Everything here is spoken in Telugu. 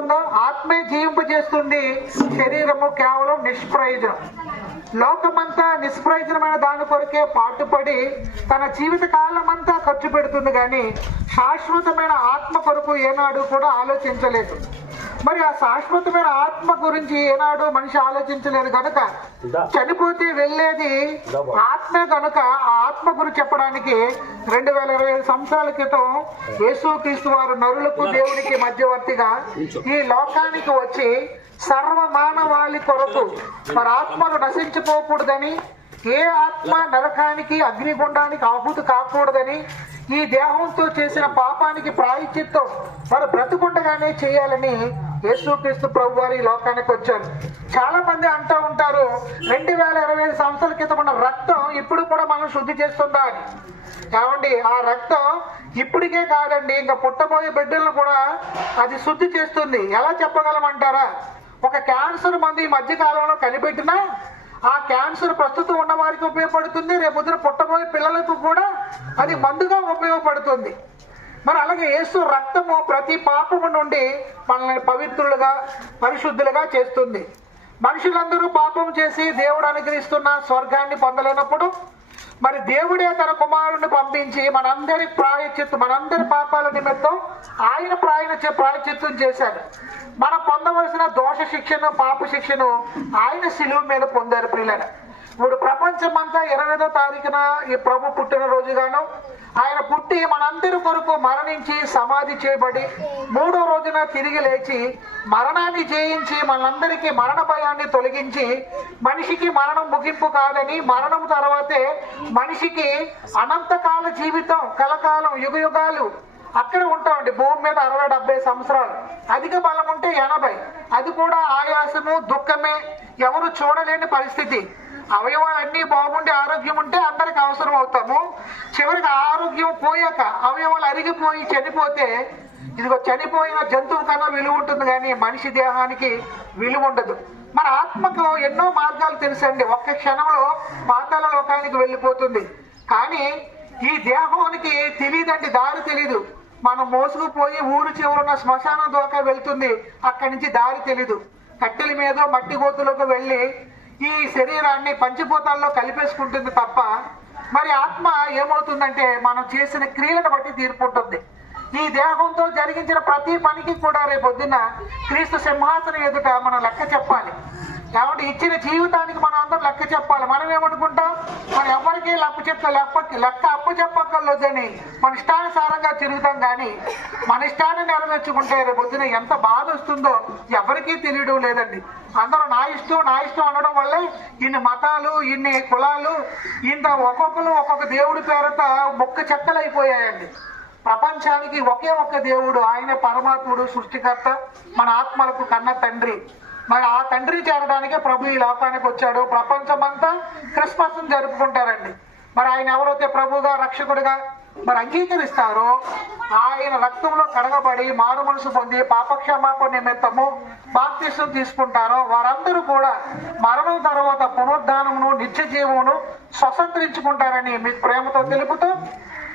ఉందో ఆత్మే జీవింపజేస్తుంది శరీరము కేవలం నిష్ప్రయోజనం. లోకమంతా నిష్ప్రయోజనమైన దాని కొరకే పాటుపడి తన జీవిత కాలం అంతా ఖర్చు పెడుతుంది కానీ శాశ్వతమైన ఆత్మ కొరకు ఏనాడు కూడా ఆలోచించలేదు. మరి ఆ శాశ్వతమైన ఆత్మ గురించి ఏనాడు మనిషి ఆలోచించలేదు కనుక చనిపోతే వెళ్ళేది ఆత్మే కనుక ఆ ఆత్మ గురించి చెప్పడానికి రెండు వేల ఇరవై ఐదు సంవత్సరాల క్రితం యేసు క్రీస్తు వారు నరులకు దేవునికి మధ్యవర్తిగా ఈ లోకానికి వచ్చి సర్వ మానవాళి కొరకు మరి ఆత్మలు నశించిపోకూడదని ఏ ఆత్మ నరకానికి అగ్నిగుండానికి ఆహుతి కాకూడదని ఈ దేహంతో చేసిన పాపానికి ప్రాయశ్చిత్తం మరి బ్రతుకుండగానే చేయాలని యేసుక్రీస్తు ప్రభు వారి ఈ లోకానికి వచ్చారు. చాలా మంది అంటూ ఉంటారు రెండు వేల ఇరవై ఐదు సంవత్సరాల క్రితం ఉన్న రక్తం ఇప్పుడు కూడా మనం శుద్ధి చేస్తుందా అని. కాబట్టి ఆ రక్తం ఇప్పటికే కాదండి ఇంకా పుట్టబోయే బిడ్డలను కూడా అది శుద్ధి చేస్తుంది. ఎలా చెప్పగలమంటారా? ఒక క్యాన్సర్ మంది ఈ మధ్య కాలంలో కనిపెట్టినా ఆ క్యాన్సర్ ప్రస్తుతం ఉన్న వారికి ఉపయోగపడుతుంది రేపు పుట్టబోయే పిల్లలకు కూడా అది మందుగా ఉపయోగపడుతుంది. మరి అలాగే యేసు రక్తము ప్రతి పాపము నుండి మనల్ని పవిత్రులుగా పరిశుద్ధులుగా చేస్తుంది. మనుషులందరూ పాపం చేసి దేవుడు అనుగ్రహిస్తున్న స్వర్గాన్ని పొందలేనప్పుడు మరి దేవుడే తన కుమారుడిని పంపించి మనందరి ప్రాయచిత్తు మనందరి పాపాల నిమిత్తం ఆయన ప్రాయణ ప్రాయచిత్తం చేశాడు. మనం పొందవలసిన దోష శిక్షను పాప శిక్షను ఆయన శిలువు మీద పొందారు పిల్లలు ఇప్పుడు ప్రపంచమంతా ఇరవై ఐదో తారీఖున ఈ ప్రభు పుట్టినరోజుగాను ఆయన పుట్టి మనందరి కొరకు మరణించి సమాధి చేయబడి మూడో రోజున తిరిగి లేచి మరణాన్ని జయించి మనందరికీ మరణ భయాన్ని తొలగించి మనిషికి మరణం ముగింపు కాదని మరణం తర్వాతే మనిషికి అనంతకాల జీవితం కలకాలం యుగ యుగాలు అక్కడ ఉంటామండి భూమి మీద అరవై డెబ్బై సంవత్సరాలు. అధిక బలం ఉంటే ఎనభై. అది కూడా ఆయాసము దుఃఖమే. ఎవరు చూడలేని పరిస్థితి. అవయవాలన్నీ బాగుంటే ఆరోగ్యం ఉంటే అందరికి అవసరం అవుతాము. చివరికి ఆరోగ్యం పోయాక అవయవాలు అరిగిపోయి చనిపోతే ఇదిగో చనిపోయిన జంతువు కన్నా విలువ ఉంటుంది కానీ మనిషి దేహానికి విలువ ఉండదు. మన ఆత్మకు ఎన్నో మార్గాలు తెలుసండి. ఒక్క క్షణంలో పాతాల లోకానికి వెళ్ళిపోతుంది. కానీ ఈ దేహానికి తెలియదండి దారి తెలీదు. మనం మోసుకుపోయి ఊరు చివరున్న శ్మశానం దోకా వెళ్తుంది అక్కడి నుంచి దారి తెలీదు. కట్టెల మీద మట్టి గోతులకు వెళ్ళి ఈ శరీరాన్ని పంచిపోతాల్లో కలిపేసుకుంటుంది తప్ప మరి ఆత్మ ఏమవుతుందంటే మనం చేసిన క్రియలను బట్టి తీర్పు ఉంటుంది. ఈ దేహంతో జరిగించిన ప్రతి పనికి కూడా రేపొద్దున క్రీస్తు సింహాసనం ఎదుట మనం లెక్క చెప్పాలి. కాబట్టి ఇచ్చిన జీవితానికి మనం అందరం లెక్క చెప్పాలి. మనం ఏమనుకుంటాం మనం ఎవరికి లెక్క చెప్తే లెక్క లెక్క అప్పు చెప్పక్కర్లేదని మన ఇష్టానుసారంగా తిరుగుతాం కానీ మన ఇష్టాన్ని నెరవేర్చుకుంటే రేపొద్దున ఎంత బాధ వస్తుందో ఎవరికీ తెలియడం లేదండి. అందరూ నా ఇష్టం నా ఇష్టం అనడం వల్లే ఇన్ని మతాలు ఇన్ని కులాలు ఇంత ఒక్కొక్కరు ఒక్కొక్క దేవుడి పేరట మొక్క చెక్కలైపోయాయండి. ప్రపంచానికి ఒకే ఒక్క దేవుడు ఆయన పరమాత్ముడు సృష్టికర్త మన ఆత్మలకు కన్న తండ్రి. మరి ఆ తండ్రిని చేరడానికే ప్రభు ఈ లోకానికి వచ్చాడు. ప్రపంచమంతా క్రిస్మస్ జరుపుకుంటారండి. మరి ఆయన ఎవరైతే ప్రభుగా రక్షకుడిగా మరి అంగీకరిస్తారో ఆయన రక్తంలో కడగబడి మారు మనసు పొంది పాపక్షమాపణ నిమిత్తము బాప్తిసం తీసుకుంటారో వారందరూ కూడా మరణం తర్వాత పునరుద్ధానమును నిత్య జీవమును స్వతంత్రించుకుంటారని మీకు ప్రేమతో తెలుపుతూ